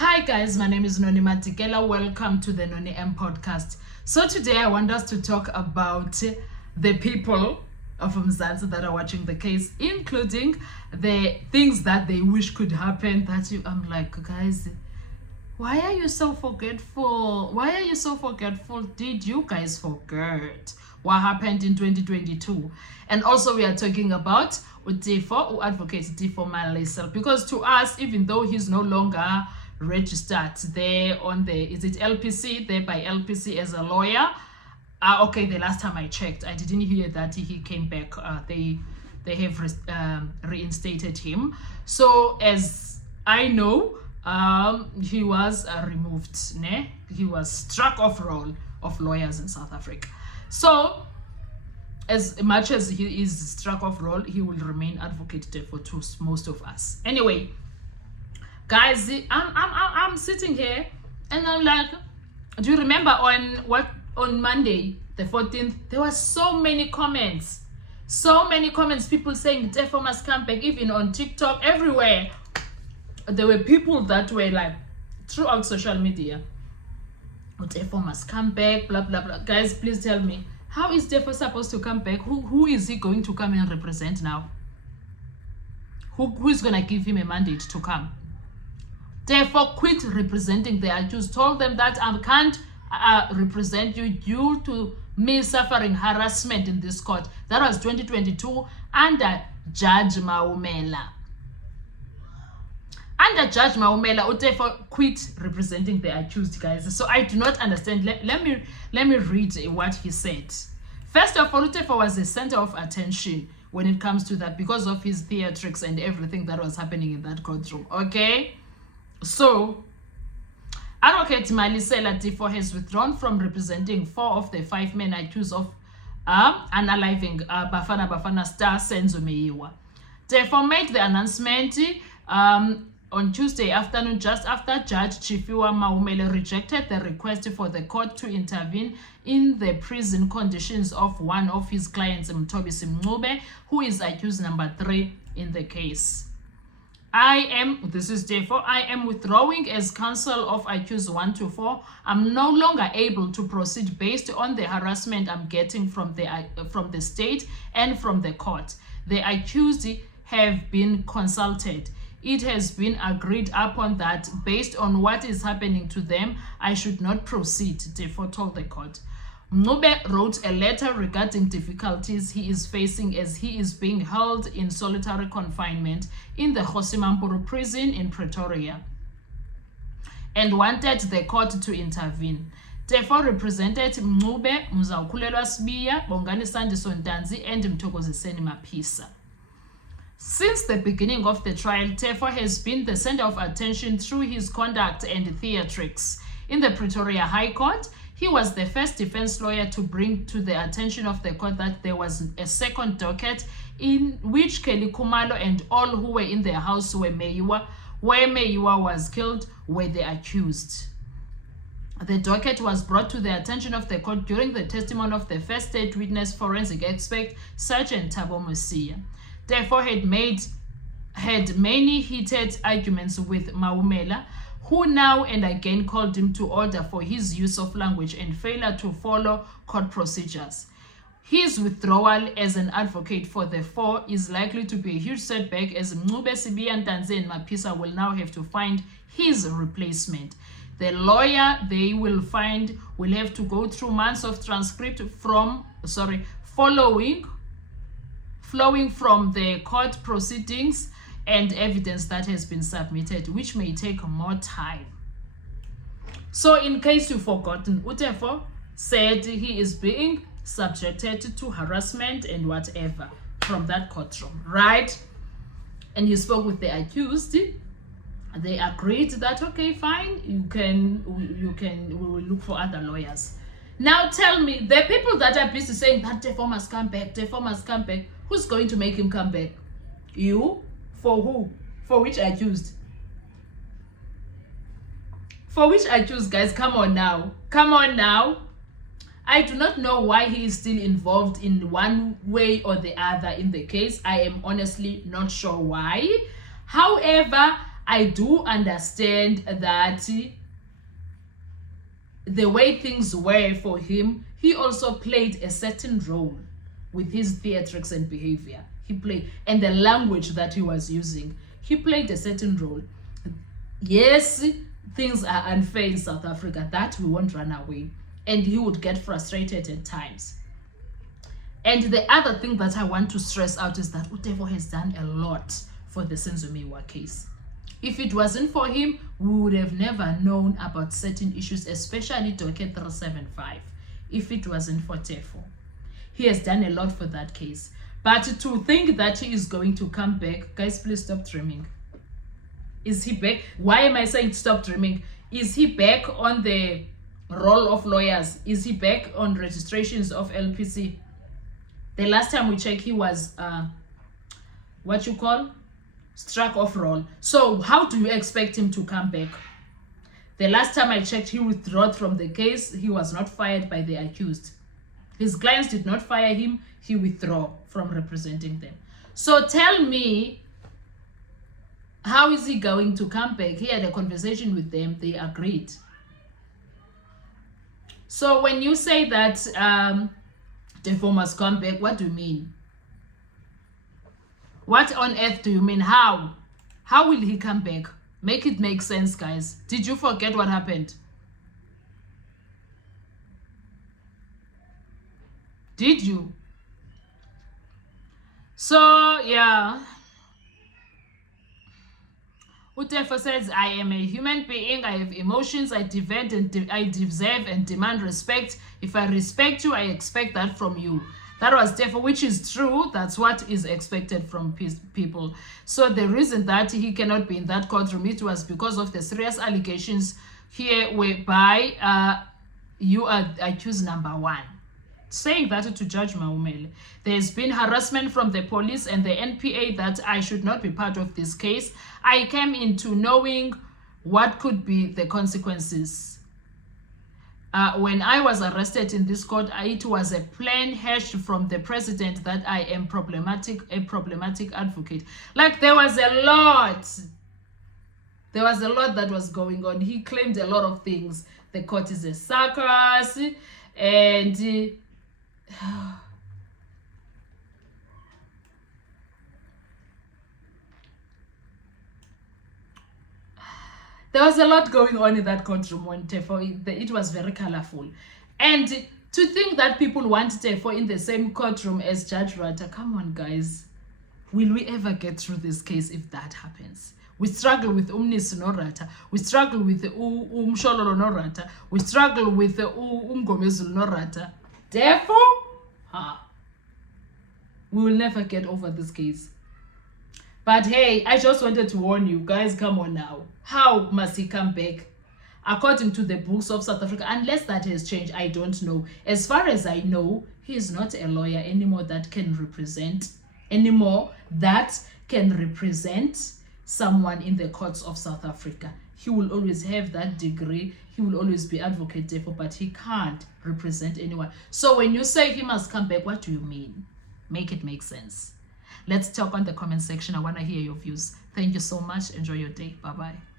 Hi guys, my name is Noni Matikela. Welcome to the Noni M podcast. So today I want us to talk about the people of Mzansi that are watching the case, including the things that they wish could happen. I'm like, guys, why are you so forgetful? Why are you so forgetful? Did you guys forget what happened in 2022? And also we are talking about Teffo, who advocates Teffo Malisa, because to us, even though he's no longer registered there on the, is it LPC, there by LPC as a lawyer, okay, the last time I checked, I didn't hear that he came back. They have reinstated him. So as I know, he was removed, ne? He was struck off roll of lawyers in South Africa. So as much as he is struck off roll, he will remain advocate for to most of us. Anyway, guys, I'm sitting here and I'm like, do you remember on Monday the 14th, there were so many comments, people saying Teffo must come back, even on TikTok, everywhere. There were people that were like, throughout social media, Teffo must come back, blah blah blah. Guys, please tell me, how is Teffo supposed to come back? Who is he going to come and represent now? Who is gonna give him a mandate to come? Therefore, quit representing the accused. Told them that I can't represent you due to me suffering harassment in this court. That was 2022 under Judge Maumela. Under Judge Maumela, Teffo quit representing the accused, guys. So I do not understand. Let me read what he said. First of all, Teffo was the center of attention when it comes to that because of his theatrics and everything that was happening in that courtroom. Okay? So, Advocate Malisela Teffo has withdrawn from representing 4 of the 5 men accused of unaliving Bafana star Senzo Meyiwa. Teffo made the announcement on Tuesday afternoon, just after Judge Chifiwa Maumele rejected the request for the court to intervene in the prison conditions of one of his clients, Mthobisi Mncube, who is accused number 3 in the case. This is Teffo, I am withdrawing as counsel of accused 1 to 4. I'm no longer able to proceed based on the harassment I'm getting from the state and from the court. The accused have been consulted. It has been agreed upon that based on what is happening to them, I should not proceed, Teffo told the court. Mncube wrote a letter regarding difficulties he is facing as he is being held in solitary confinement in the Kgosimampuru prison in Pretoria and wanted the court to intervene. Teffo represented Mncube, Mzawukhulelwa Sibiya, Bongani Sandiso Ntanzi, and Mthokoziseni Maphisa. Since the beginning of the trial, Teffo has been the center of attention through his conduct and theatrics. In the Pretoria High Court, he was the first defense lawyer to bring to the attention of the court that there was a second docket in which Kelly Khumalo and all who were in their house where Meyiwa was killed were the accused. The docket was brought to the attention of the court during the testimony of the first state witness, forensic expert Sergeant Thabo Mosia. Therefore, had many heated arguments with Maumela, who now and again called him to order for his use of language and failure to follow court procedures. His withdrawal as an advocate for the 4 is likely to be a huge setback as Mncube, Sibiya, Ntanzi, and Maphisa will now have to find his replacement. The lawyer they will find will have to go through months of transcript flowing from the court proceedings and evidence that has been submitted, which may take more time. So in case you've forgotten, Teffo said he is being subjected to harassment and whatever from that courtroom, right? And he spoke with the accused. They agreed that, okay, fine, we will look for other lawyers. Now tell me, the people that are busy saying that Teffo must come back, Teffo must come back, who's going to make him come back? You? For who? For which accused? For which accused, guys? Come on now. Come on now. I do not know why he is still involved in one way or the other in the case. I am honestly not sure why. However, I do understand that the way things were for him, he also played a certain role with his theatrics and behavior. He played, and the language that he was using, he played a certain role. Yes, things are unfair in South Africa, that we won't run away, and he would get frustrated at times. And the other thing that I want to stress out is that Teffo has done a lot for the Senzo Meyiwa case. If it wasn't for him, we would have never known about certain issues, especially docket 375, if it wasn't for Teffo. He has done a lot for that case. But to think that he is going to come back, guys, please stop dreaming. Is he back? Why am I saying stop dreaming? Is he back on the roll of lawyers? Is he back on registrations of LPC? The last time we checked, he was struck off roll. So how do you expect him to come back? The last time I checked, he withdrew from the case. He was not fired by the accused. His clients did not fire him. He withdrew from representing them. So tell me, how is he going to come back? He had a conversation with them. They agreed. So when you say that Teffo must come back, what do you mean? What on earth do you mean? How? How will he come back? Make it make sense, guys. Did you forget what happened? Did you? So, yeah. Teffo says, I am a human being. I have emotions. I deserve and demand respect. If I respect you, I expect that from you. That was Teffo, which is true. That's what is expected from people. So the reason that he cannot be in that courtroom, it was because of the serious allegations here whereby you are accused number one. Saying that to Judge Maumele, there's been harassment from the police and the NPA that I should not be part of this case. I came into knowing what could be the consequences. When I was arrested in this court, it was a plan hatched from the president that I am a problematic advocate. Like there was a lot that was going on. He claimed a lot of things. The court is a circus, and there was a lot going on in that courtroom when Teffo, it was very colorful. And to think that people want Teffo in the same courtroom as Judge Rata, come on, guys. Will we ever get through this case if that happens? We struggle with Umnis no Rata. We struggle with Umshololo no Rata. We struggle with Umgomezul no Rata. Therefore, we will never get over this case. But hey, I just wanted to warn you guys, come on now. How must he come back? According to the books of South Africa, unless that has changed, I don't know. As far as I know, he is not a lawyer anymore that can represent someone in the courts of South Africa. He will always have that degree. He will always be advocate, therefore, but he can't represent anyone. So when you say he must come back, what do you mean? Make it make sense. Let's talk on the comment section. I want to hear your views. Thank you so much. Enjoy your day. Bye-bye.